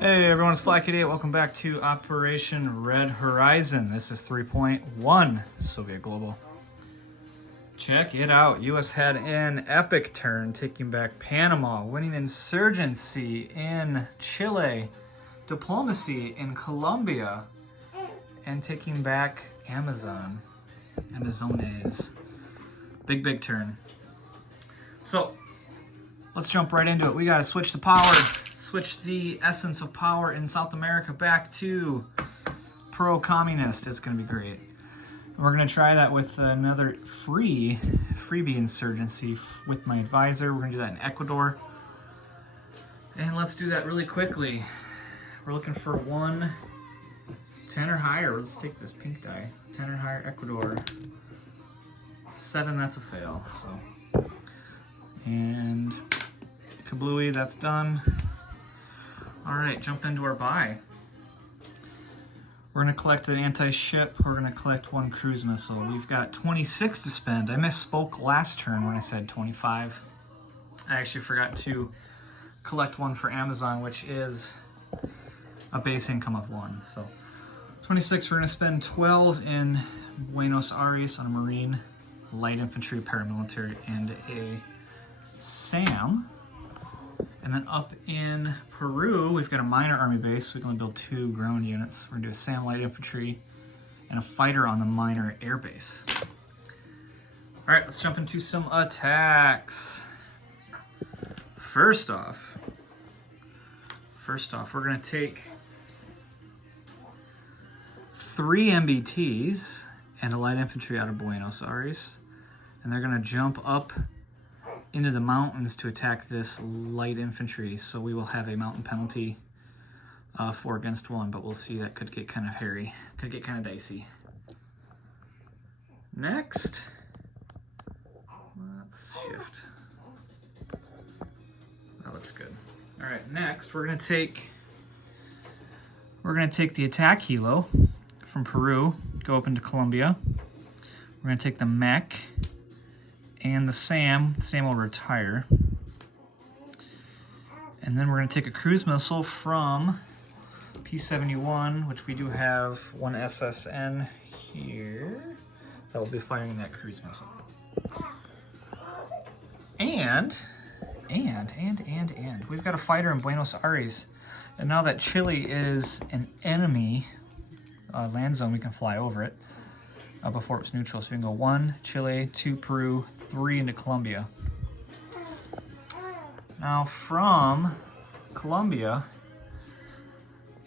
Hey everyone, it's Flack88. Welcome back to Operation Red Horizon. This is 3.1 Soviet Global. Check it out. U.S. had an epic turn, taking back Panama, winning insurgency in Chile, diplomacy in Colombia, and taking back Amazon. Amazones. Big turn. So, let's jump right into it. We gotta switch the power. Switch the essence of power in South America back to pro-communist. It's going to be great. And we're going to try that with another freebie insurgency with my advisor. We're going to do that in Ecuador. And let's do that really quickly. We're looking for 1, 10 or higher. Let's take this pink die. 10 or higher, Ecuador. 7, that's a fail. So, and kablooey, that's done. All right, jump into our buy. We're gonna collect an anti-ship. We're gonna collect 1 cruise missile. We've got 26 to spend. I misspoke last turn when I said 25. I actually forgot to collect 1 for Amazon, which is a base income of 1. So 26, we're gonna spend 12 in Buenos Aires on a Marine, light infantry, paramilitary, and a SAM. And then up in Peru, we've got a minor army base. We can only build 2 ground units. We're gonna do a SAM light infantry and a fighter on the minor air base. All right, let's jump into some attacks. First off, we're gonna take 3 MBTs and a light infantry out of Buenos Aires. And they're gonna jump up into the mountains to attack this light infantry, so we will have a mountain penalty 4 against 1, but we'll see. That could get kind of hairy, could get kind of dicey. Next, let's shift. That looks good. All right, next we're gonna take the attack helo from Peru, go up into Colombia. We're gonna take the mech and the SAM. The SAM will retire. And then we're going to take a cruise missile from P-71, which we do have 1 SSN here that will be firing that cruise missile. And we've got a fighter in Buenos Aires. And now that Chile is an enemy land zone, we can fly over it. Before it was neutral. So we can go 1, Chile, 2, Peru, 3 into Colombia. Now from Colombia,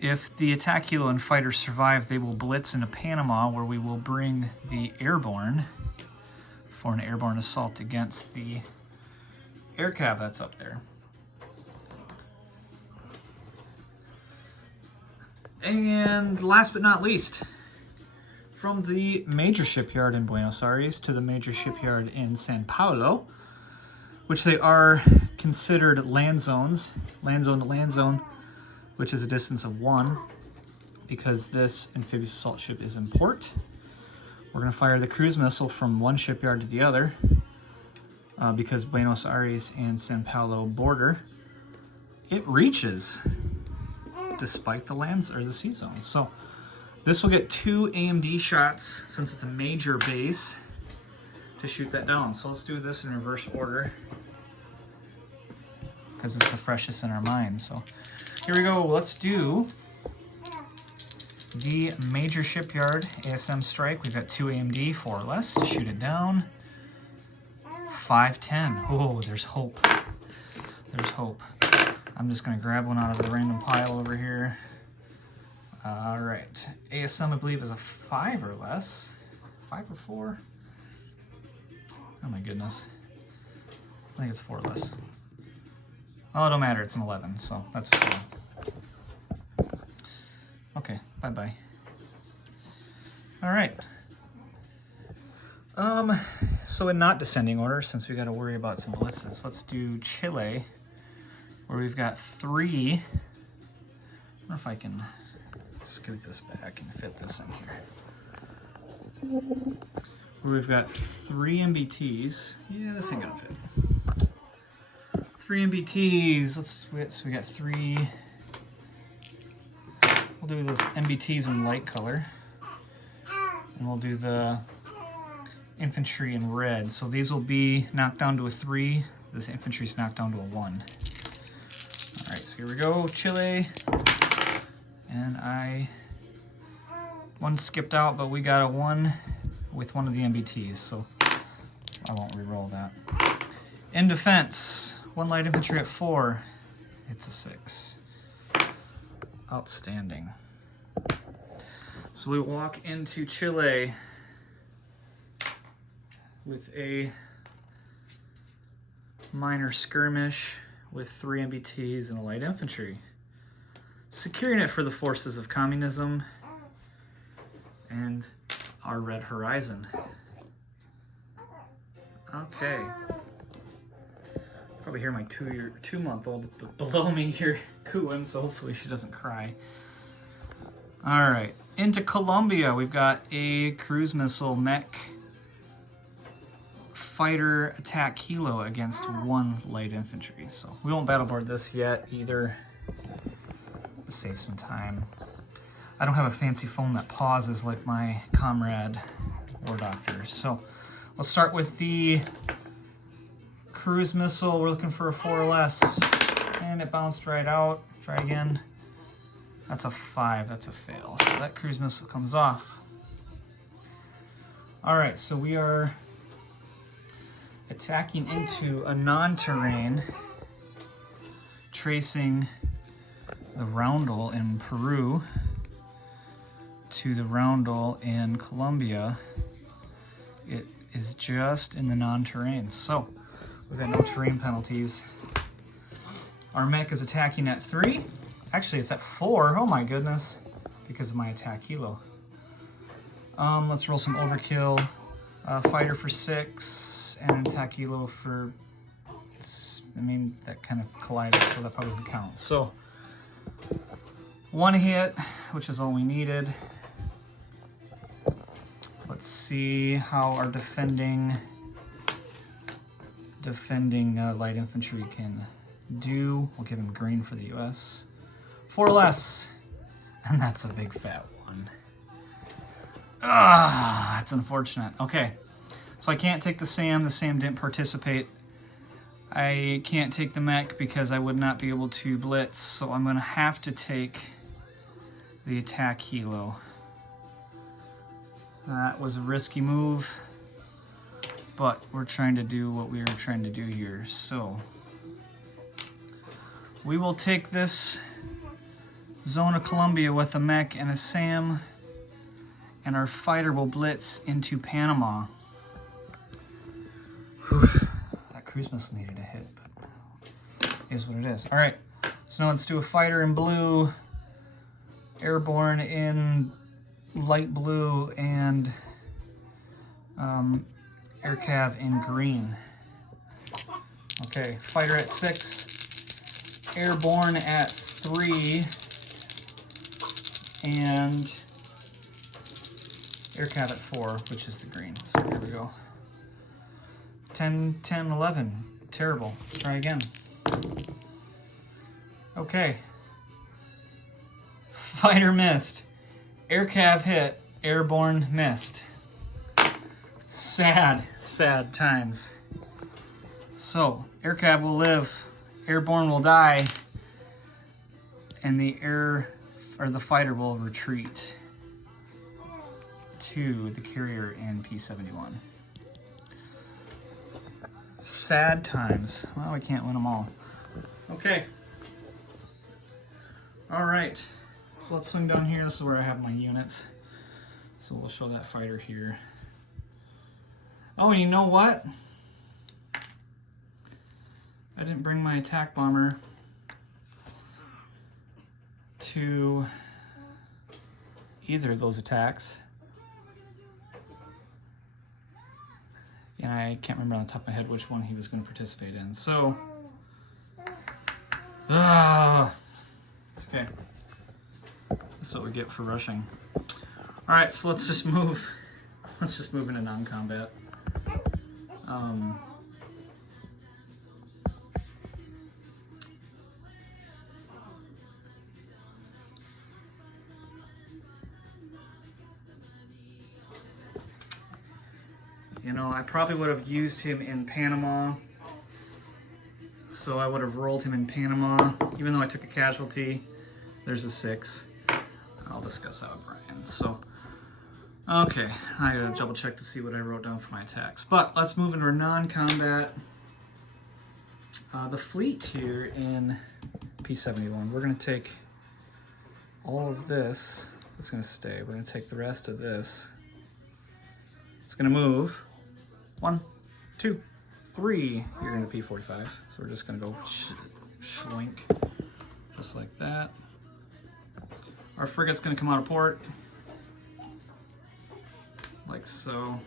if the attack helo and fighters survive, they will blitz into Panama, where we will bring the airborne for an airborne assault against the air cav that's up there. And last but not least, from the major shipyard in Buenos Aires to the major shipyard in San Paulo, which they are considered land zones, land zone to land zone, which is a distance of 1, because this amphibious assault ship is in port. We're going to fire the cruise missile from 1 shipyard to the other, because Buenos Aires and San Paulo border. It reaches, despite the lands or the sea zones. So this will get 2 AMD shots, since it's a major base, to shoot that down. So let's do this in reverse order, because it's the freshest in our minds. So here we go. Let's do the major shipyard ASM strike. We've got 2 AMD, 4 less. Shoot it down. 5-10. Oh, there's hope. There's hope. I'm just going to grab one out of the random pile over here. All right, ASM I believe is a 5 or less. 5 or 4? Oh my goodness. I think it's 4 or less. Oh, it don't matter, it's an 11, so that's a 4. Okay, bye-bye. All right. So in not descending order, since we got to worry about some blitzes, let's do Chile, where we've got 3. I wonder if I can scoot this back and fit this in here. Where we've got 3 MBTs. Yeah, this ain't gonna fit. 3 MBTs. So we got 3 we'll do the MBTs in light color. And we'll do the infantry in red. So these will be knocked down to a 3. This infantry's knocked down to a 1. All right, so here we go, Chile. And one skipped out, but we got a 1 with one of the MBTs, so I won't re-roll that. In defense, 1 light infantry at 4. It's a 6. Outstanding. So we walk into Chile with a minor skirmish with 3 MBTs and a light infantry, securing it for the forces of communism and our Red Horizon. Okay. Probably hear my 2-month-old below me here cooing, so hopefully she doesn't cry. All right, into Colombia, we've got a cruise missile mech fighter attack helo against 1 light infantry. So we won't battle board this yet either. Save some time. I don't have a fancy phone that pauses like my comrade War Doctor. So let's start with the cruise missile. We're looking for a 4 or less, and it bounced right out. Try again. That's a 5. That's a fail. So that cruise missile comes off. All right, so we are attacking into a non-terrain, tracing the roundel in Peru to the roundel in Colombia. It is just in the non-terrain, so we've got no terrain penalties. Our mech is attacking at 3. Actually, it's at 4. Oh my goodness, because of my attack helo. Let's roll some overkill. Fighter for 6 and an attack helo for, I mean, that kind of collided, so that probably doesn't count. So 1 hit, which is all we needed. Let's see how our defending light infantry can do. We'll give him green for the US. 4 less, and that's a big fat 1. Ah, that's unfortunate. Okay, so I can't take the SAM. The SAM didn't participate. I can't take the mech because I would not be able to blitz, so I'm going to have to take the attack helo. That was a risky move, but we're trying to do what we were trying to do here. So we will take this zone of Colombia with a mech and a SAM, and our fighter will blitz into Panama. Whew, that cruise missile needed a hit, but it is what it is. All right, so now let's do a fighter in blue, airborne in light blue, and air cav in green. Okay, fighter at 6, airborne at 3, and air cav at 4, which is the green. So here we go. 10, 10, 11. Terrible. Let's try again. Okay. Fighter missed. Air cav hit. Airborne missed. Sad, sad times. So, air cav will live. Airborne will die. And the fighter will retreat to the carrier in P-71. Sad times. Well, we can't win them all. Okay. All right. So let's swing down here. This is where I have my units. So we'll show that fighter here. Oh, and you know what? I didn't bring my attack bomber to either of those attacks. And I can't remember on the top of my head which one he was going to participate in. So, it's okay. That's what we get for rushing. All right, so let's just move. Let's just move into non-combat. You know, I probably would have used him in Panama. So I would have rolled him in Panama. Even though I took a casualty, there's a 6. I'll discuss that with Brian. So, okay, I gotta double check to see what I wrote down for my attacks. But let's move into our non-combat. The fleet here in P71. We're gonna take all of this. It's gonna stay. We're gonna take the rest of this. It's gonna move. 1, 2, 3 here in the P45. So we're just gonna go shlink, just like that. Our frigate's gonna come out of port, like so.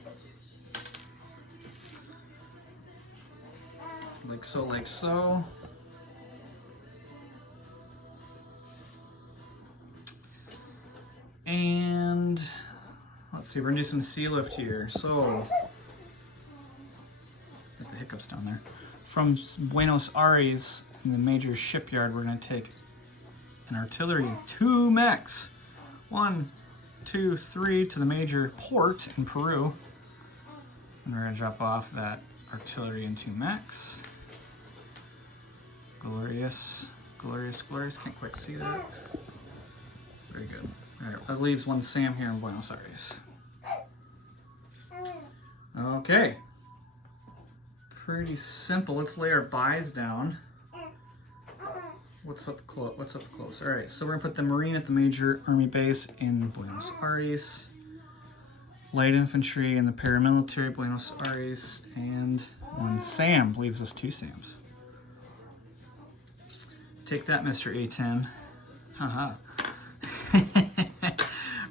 Like so, like so. And let's see, we're gonna do some sea lift here. So, get the hiccups down there. From Buenos Aires, in the major shipyard, we're gonna take an artillery 2 mechs. 1, 2, 3 to the major port in Peru. And we're gonna drop off that artillery in 2 mechs. Glorious, glorious, glorious. Can't quite see that. Very good. All right, that leaves 1 SAM here in Buenos Aires. Okay. Pretty simple. Let's lay our buys down. What's up close? All right, so we're gonna put the Marine at the major army base in Buenos Aires. Light infantry in the paramilitary Buenos Aires, and 1 SAM leaves us 2 SAMs. Take that, Mr. A-10. Haha.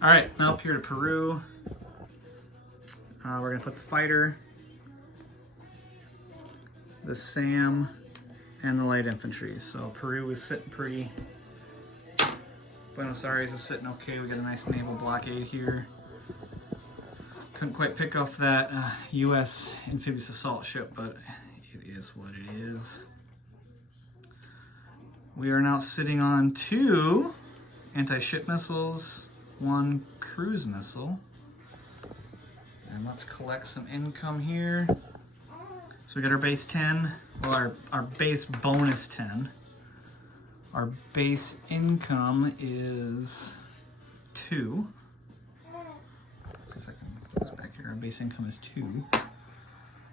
All right, now up here to Peru. We're gonna put the fighter, the SAM, and the light infantry. So Peru is sitting pretty. Buenos Aires is sitting okay. We got a nice naval blockade here. Couldn't quite pick off that U.S. amphibious assault ship, but it is what it is. We are now sitting on 2 anti-ship missiles, 1 cruise missile. And let's collect some income here. So we got our base 10, well our base bonus 10. Our base income is 2. Let's see if I can put this back here. Our base income is 2.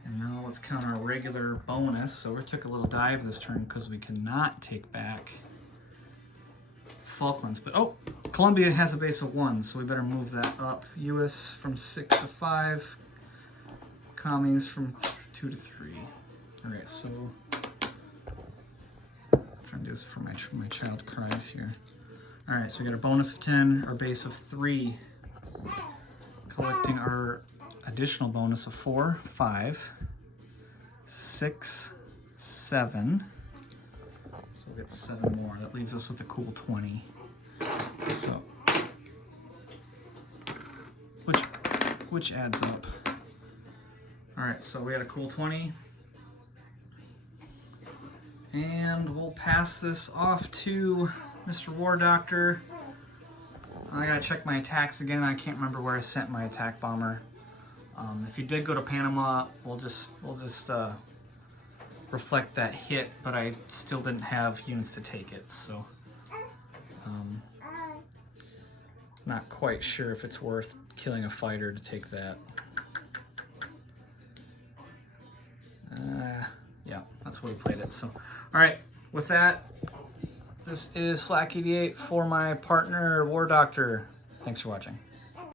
And now let's count our regular bonus. So we took a little dive this turn because we cannot take back Falklands. But oh, Colombia has a base of 1, so we better move that up. US from 6 to 5. Commies from 2 to 3. All right, so I'm trying to do this before my child cries here. All right, so we got our bonus of 10, our base of 3. Collecting our additional bonus of 4, 5, 6, 7. So we'll get 7 more. That leaves us with a cool 20. So, which adds up. All right, so we had a cool 20. And we'll pass this off to Mr. War Doctor. I gotta check my attacks again. I can't remember where I sent my attack bomber. If you did go to Panama, we'll just reflect that hit, but I still didn't have units to take it, so not quite sure if it's worth killing a fighter to take that. Yeah, that's where we played it. So, all right, with that, this is Flak88 for my partner, War Doctor. Thanks for watching.